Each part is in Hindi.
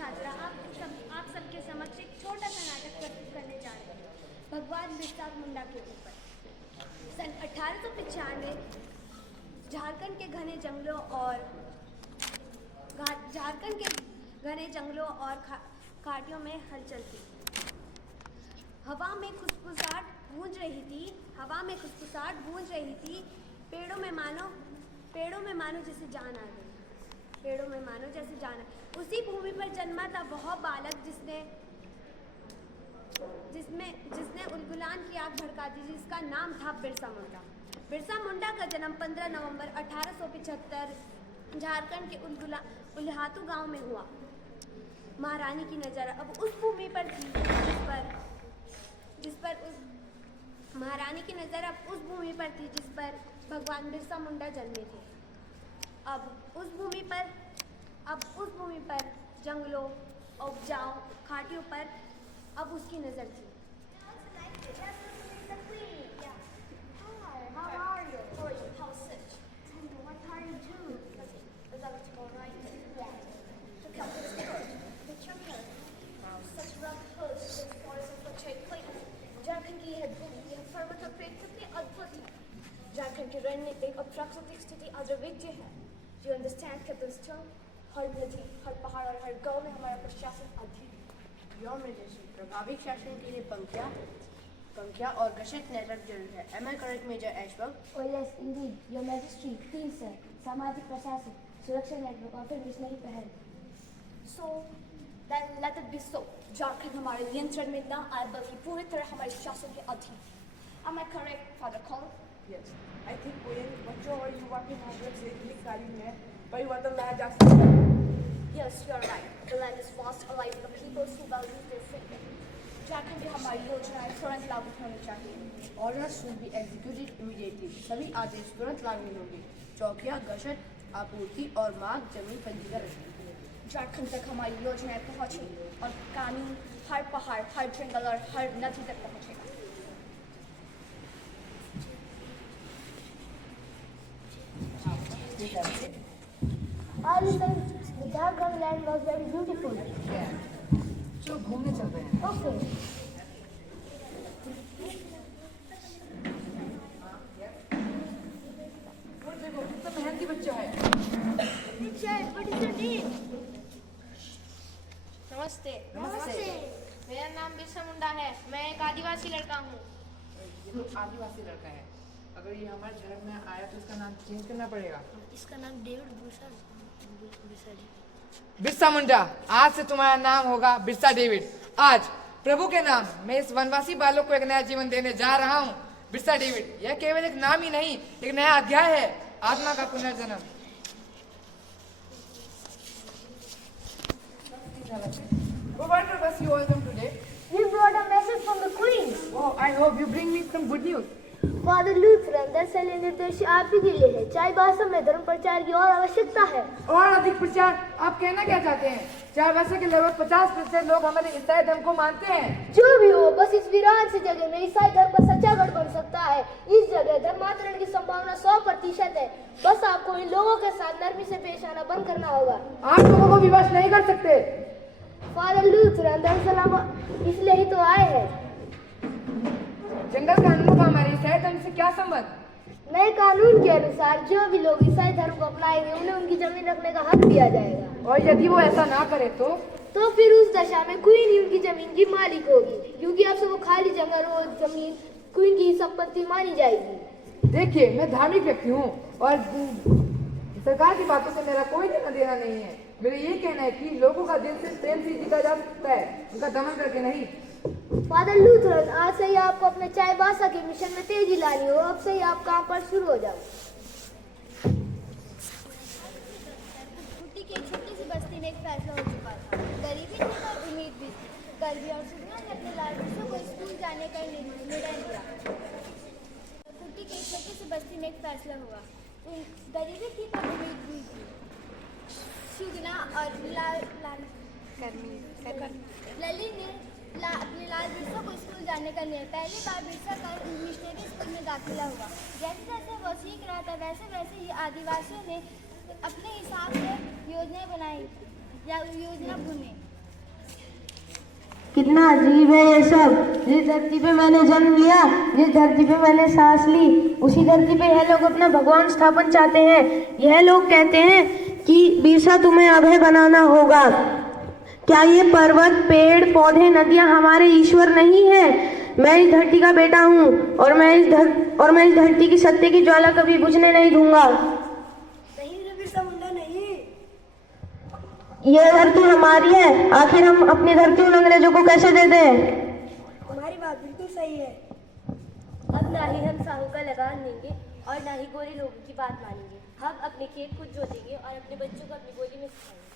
छात्रा आप सबके समक्ष एक छोटा सा नाटक प्रस्तुत करने जा रहे हैं भगवान बिरसा मुंडा के ऊपर। सन 1895 झारखंड के घने जंगलों और घाटियों में हलचल थी। हवा में खुशबुसाहट गूंज रही थी। पेड़ों में मानो जैसे जान आ गई। उसी भूमि पर जन्मा था वह बालक जिसने उलगुलान की आग भड़का दी, जिसका नाम था बिरसा मुंडा। बिरसा मुंडा का जन्म 15 नवंबर 1875 झारखंड के उल्हातू गांव में हुआ। महारानी की नजर अब उस भूमि पर थी जिस पर भगवान बिरसा मुंडा जन्मे थे। अब उस भूमि पर जंगलों, उपजाऊ घाटियों पर अब उसकी नजर थी। झारखंड की रणनीतिक और प्राकृतिक स्थिति अद्वितीय है। You understand, Captain Stone? हर नदी, हर पहाड़ और हर गांव में हमारा प्रशासन अधीन है। योर मैजेस्टी, प्रभावी शासन के लिए पंक्तियाँ और गश्त नेटवर्क जरूरी है। Am I correct, Major Ashburg? Oh yes, indeed, Your Majesty. 3 sir, सामाजिक प्रशासन, सुरक्षा नेटवर्क और फिर मिशनरी पहल। So then let it be so. Jharkhand हमारे नियंत्रण में न आए बल्कि पूरी तरह हमारे शासन के अधीन। Am I correct, Father Cole? Yes, I think बच्चों और युवा के मामले से एक तालीम में परिवर्तन लाया जा सकता है। Yes, you are right. The land is vast, alive with the people who value their freedom. Jharkhand की हमारी योजनाएं तुरंत लागू होनी चाहिए। Orders should be executed immediately. सभी आदेश तुरंत लागू होंगे। चौकियाँ, गश्त, आपूर्ति और मांग जमीन पंजीकरण। झारखंड तक हमारी योजनाएं पहुँचे और कानून हर पहाड़, हर जंगल और हर नदी तक पहुँचेगा। Listen, the Jharkhand land was very beautiful. जो घूमने चल रहे हैं। Okay. वो देखो कितना मेहनती बच्चा है। नमस्ते। नमस्ते। मेरा नाम बिरसा मुंडा है। मैं एक आदिवासी लड़का हूँ। ये तो आदिवासी लड़का है। अगर ये हमारे झरम में आया तो इसका नाम चेंज करना पड़ेगा। इसका नाम डेविड बिरसा बिरसा मुंडा, आज से तुम्हारा नाम होगा बिरसा डेविड। आज प्रभु के नाम मैं इस वनवासी बालक को एक नया जीवन देने जा रहा हूँ। बिरसा डेविड, यह केवल एक नाम ही नहीं, एक नया अध्याय है, आत्मा का पुनर्जन्म। What purpose you all come today? We brought a message from the Queen. Oh, I hope you bring me some good news. Father Lutheran, दरअसल ये निर्देश आप ही के लिए है। चाईबासा में धर्म प्रचार की और आवश्यकता है। और अधिक प्रचार? आप कहना क्या चाहते हैं? चाईबासा के लगभग 50% लोग हमारे ईसाई धर्म को मानते हैं। जो भी हो, बस इस वीरान से जगह में ईसाई धर्म का सच्चा गढ़ बन सकता है। इस जगह धर्मांतरण की संभावना 100% है। बस आपको इन लोगों के साथ नरमी से पेश आना बंद करना होगा। आप लोगों को विवश नहीं कर सकते। फादर लूथरन, दरअसल हम इसलिए ही तो आए हैं। जंगल कानूनों का हमारे ईसाई धर्म से क्या संबंध? नए कानून के अनुसार जो भी लोग ईसाई धर्म को अपनाएंगे उन्हें उनकी जमीन रखने का हक दिया जाएगा। और यदि वो ऐसा ना करे तो फिर उस दशा में क्वीन ही उनकी जमीन की मालिक होगी, क्योंकि अब से वो खाली जंगल और जमीन क्वीन की संपत्ति मानी जाएगी। देखिए, मैं धार्मिक व्यक्ति हूँ और सरकार की बातों से मेरा कोई लेना देना नहीं है। मेरा ये कहना है कि लोगों का दिल से प्रेम से जीता जा सकता है, उनका दमन करके नहीं। फादर लूथरन, आज से ही आपको अपने चाईबासा के मिशन में तेजी लानी हो। अब से ही आप काम पर शुरू हो जाओ। कुट्टी की एक छोटी सी बस्ती में एक फैसला हो चुका था। गरीबी थी और उम्मीद भी थी। गर्मी और सुनिया ने अपने लाल बच्चों को स्कूल जाने का निर्णय लिया। कुट्टी की एक छोटी सी बस्ती में एक फैसला हुआ। गरीबी थी पर उम्मीद भी थी। सुगना और लली ने अपने लाल बिरसा को स्कूल जाने का निर्णय। पहली बार बिरसा का मिशनरी स्कूल में दाखिला हुआ। जैसे जैसे वो सीख रहा था वैसे वैसे ही आदिवासियों ने अपने हिसाब से योजनाएं बनाई या योजना बुने। कितना अजीब है ये सब। जिस धरती पे मैंने जन्म लिया, जिस धरती पे मैंने सांस ली, उसी धरती पे यह लोग अपना भगवान स्थापन चाहते हैं। यह लोग कहते हैं कि बिरसा तुम्हें अभय बनाना होगा। क्या ये पर्वत, पेड़, पौधे, नदियां हमारे ईश्वर नहीं है? मैं इस धरती का बेटा हूँ और मैं इस धरती की सत्य की ज्वाला कभी बुझने नहीं दूंगा। नहीं रे बिरसा मुंडा, नहीं। यह धरती हमारी है, आखिर हम अपनी धरती उन अंग्रेजों को कैसे दे दें? तुम्हारी बात बिल्कुल सही है। अब ना ही हम साहू का लगान देंगे और ना ही गोरे लोगों की बात मानेंगे। हम अपने खेत खुद जोतेंगे और अपने बच्चों को अपनी बोली में सिखाएंगे।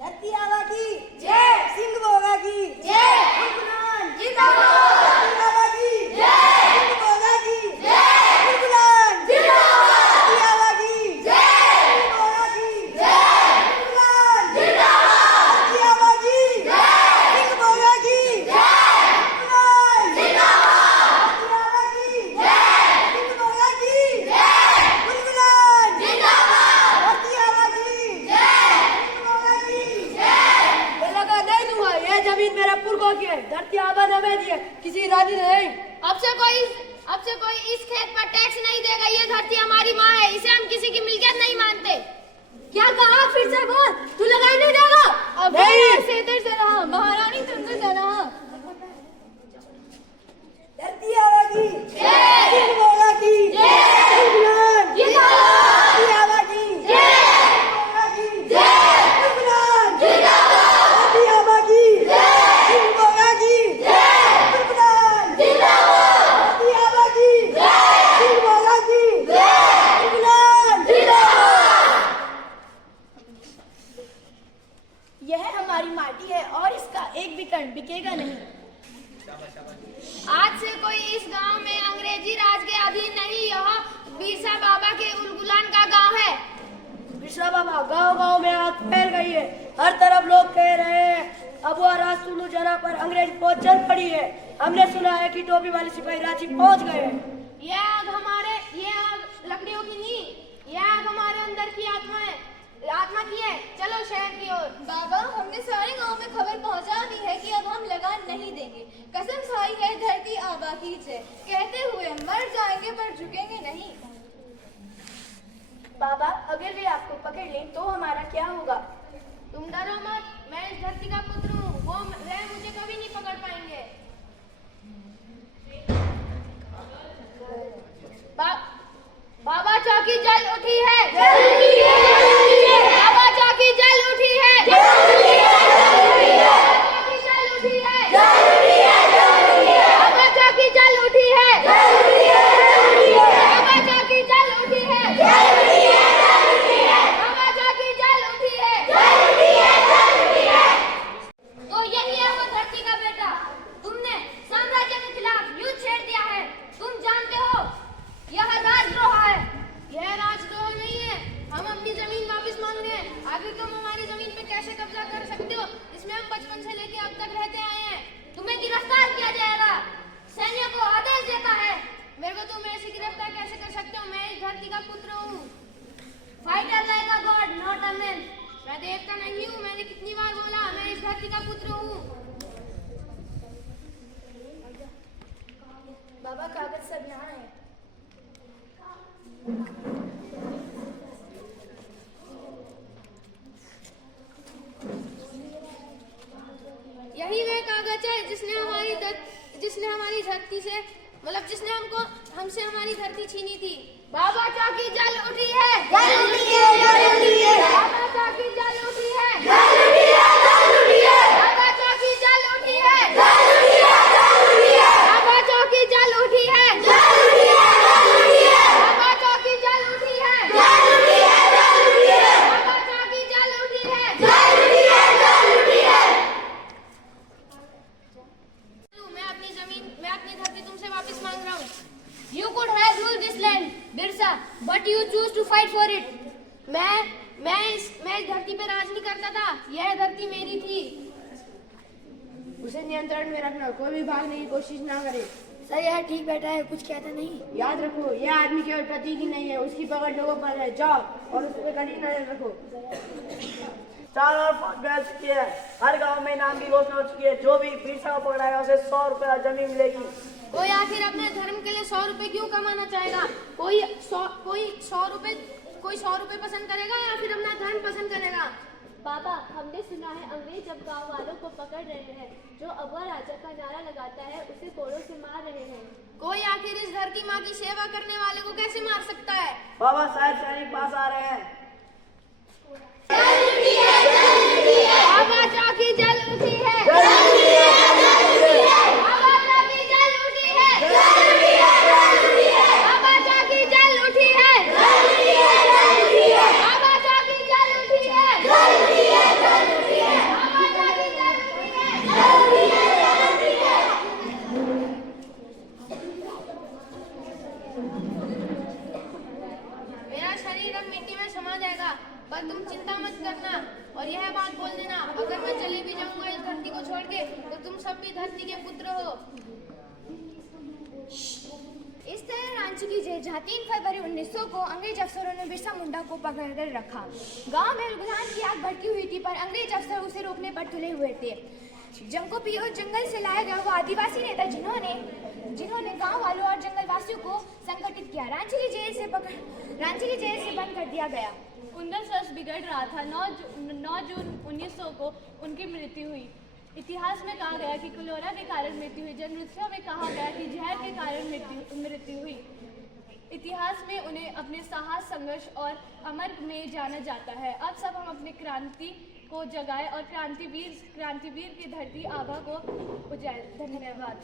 धरती आबा की जय, सिंह बोगा की जय, गुलगुलान जिंदाबाद। धरती आबा की जय, सिंह बोगा की जय, गुलगुलान जिंदाबाद। धरती आबा की जय, सिंह बोगा की जय, गुलगुलान जिंदाबाद। धरती आबा की जय, सिंह बोगा की जय, गुलगुलान जिंदाबाद। धरती आबा की जय, सिंह बोगा की जय, गुलगुलान जिंदाबाद। धरती आबा की जय, सिंह बोगा की जय। लगा नहीं दूंगा, यह जमीन मेरा पुरखों की है। धरती आबा ने हमें दी है, किसी रानी ने नहीं। अब से कोई इस खेत पर टैक्स नहीं देगा। ये धरती हमारी माँ है, इसे हम किसी की मिल्कियत नहीं मानते। क्या कहा? फिर से बोल। तू लगाई नहीं देगा? अब नहीं। इधर से रहा, महारानी तुमसे से रहा। धरती आबा की जय, सिंह बोगा की जय, गुलगुलान जिंदाबाद। धरती आबा की जय, सिंह बोगा की जय, गुलगुलान जिंदाबाद। धरती आबा की जय, सिंह बोगा की जय, गुलगुलान जिंदाबाद। धरती आबा की जय, सिंह बोगा की जय, गुलगुलान जिंदाबाद। यह हमारी माटी है और इसका एक भी कण बिकेगा नहीं। आज से कोई इस गांव में अंग्रेजी राज के अधीन नहीं। यह बिरसा बाबा के उलगुलान का गांव है। बिरसा बाबा गांव-गांव में आग फैल गई है। हर तरफ लोग कह रहे हैं अब वह राज सुनो जरा पर अंग्रेज फौज चल पड़ी है। हमने सुना है कि टोपी वाले सिपाही रांची पहुंच गए हैं। ये आग लकड़ियों की नहीं, यह आग हमारे अंदर की आत्मा की है। चलो शहर की ओर। बाबा, हमने सारे गांव में खबर पहुंचा दी है कि अब हम लगान नहीं देंगे। कसम खाई है धरती आबा की जय कहते हुए मर जाएंगे पर झुकेंगे नहीं। बाबा, अगर वे आपको पकड़ लें तो हमारा क्या होगा? तुम डरो मत, मैं इस धरती का पुत्र हूँ। वे मुझे कभी नहीं पकड़ पाएंगे। बाबा चौकी जल उठी है। बाबा चौकी जल उठी है। चौकी जल उठी है। बाबा चौकी जल उठी है। बाबा चौकी जल उठी है। बाबा चौकी जल उठी है। तो यही है वो धरती का बेटा। तुमने साम्राज्य के खिलाफ युद्ध छेड़ दिया है। तुम जानते हो यह राजद्रोह है। यह राजद्रोह नहीं है। हम अपनी जमीन वापस मांग रहे हैं। आखिर तुम हमारी जमीन पे कैसे कब्जा कर सकते हो? इसमें हम बचपन से लेके अब तक रहते आए हैं। तुम्हें गिरफ्तार किया जाएगा। सैन्य को आदेश देता है। मेरे को तुम ऐसी गिरफ्तार कैसे कर सकते हो? मैं इस धरती का पुत्र हूँ। Fighter like a God not a man. मैं देवता नहीं हूँ। मैंने कितनी बार बोला, मैं इस धरती का पुत्र हूँ। बाबा, कागज सब यहाँ है। यही वह कागज है जिसने हमारी धरती से जिसने हमसे हमारी धरती छीनी थी। बाबा चौकी जल उठी है। बाबा चौकी जल उठी है। बाबा चौकी जल उठी है। बाबा चौकी जल उठी है। बाबा चौकी जल उठी है। बाबा चौकी जल उठी है। मैं अपनी धरती तुमसे वापस मांग रहा हूँ। You could have ruled this land, Birsa, but you choose to fight for it. मैं इस धरती पे राज नहीं करता था। यह धरती मेरी थी। उसे नियंत्रण में रखना, कोई भी भागने की कोशिश ना करे। सर, यह ठीक बैठा है, कुछ कहता नहीं। याद रखो, यह आदमी केवल प्रतीक ही नहीं है, उसकी पकड़ लोगों पर है। जाओ और उस पर कड़ी नजर रखो। 4 और 5 बैल चुकी है। हर गांव में इनाम की घोषणा हो चुकी है। जो भी बिरसा को पकड़ाएगा उसे 100 रुपया जमीन मिलेगी। कोई आखिर अपने धर्म के लिए 100 रुपए क्यों कमाना चाहेगा? कोई 100 रुपए पसंद करेगा या फिर अपना धर्म पसंद करेगा? बाबा, हमने सुना है अंग्रेज जब गांव वालों को पकड़ रहे हैं, जो अबुआ राजा का नारा लगाता है उसे कोड़ों से मार रहे हैं। कोई आखिर इस धरती माँ की सेवा करने वाले को कैसे मार सकता है? बाबा साहब सैनिक पास आ रहे हैं। बाबा चौकी जल उठी है। बाबा चौकी जल उठी है। बाबा चौकी जल उठी है। बाबा चौकी जल उठी है। मेरा शरीर अब मिट्टी में समा जाएगा, पर तुम चिंता मत करना और यह बात बोल देना, अगर मैं चली भी जाऊंगा इस धरती को छोड़ के तो तुम सब भी धरती के पुत्र हो। इस तरह रांची की जेल जहाँ 3 फरवरी 1900 को अंग्रेज अफसरों ने बिरसा मुंडा को पकड़कर रखा। गांव में उलगुलान की आग भड़की हुई थी, पर अंग्रेज अफसर उसे रोकने पर तुले हुए थे। जंकोपियो जंगल से लाया गया वो आदिवासी नेता जिन्होंने गांव वालों और जंगलवासियों को संगठित किया। रांची की जेल से बंद कर दिया गया। उनका स्वास्थ्य बिगड़ रहा था। 9 जून 1900 को उनकी मृत्यु हुई। इतिहास में कहा गया कि कोलेरा के कारण मृत्यु हुई। जनमृत्युओं में कहा गया कि जहर के कारण मृत्यु हुई। इतिहास में उन्हें अपने साहस, संघर्ष और अमर में जाना जाता है। अब सब हम अपनी क्रांति को जगाए और क्रांतिवीर की धरती आभा को उजाए। धन्यवाद।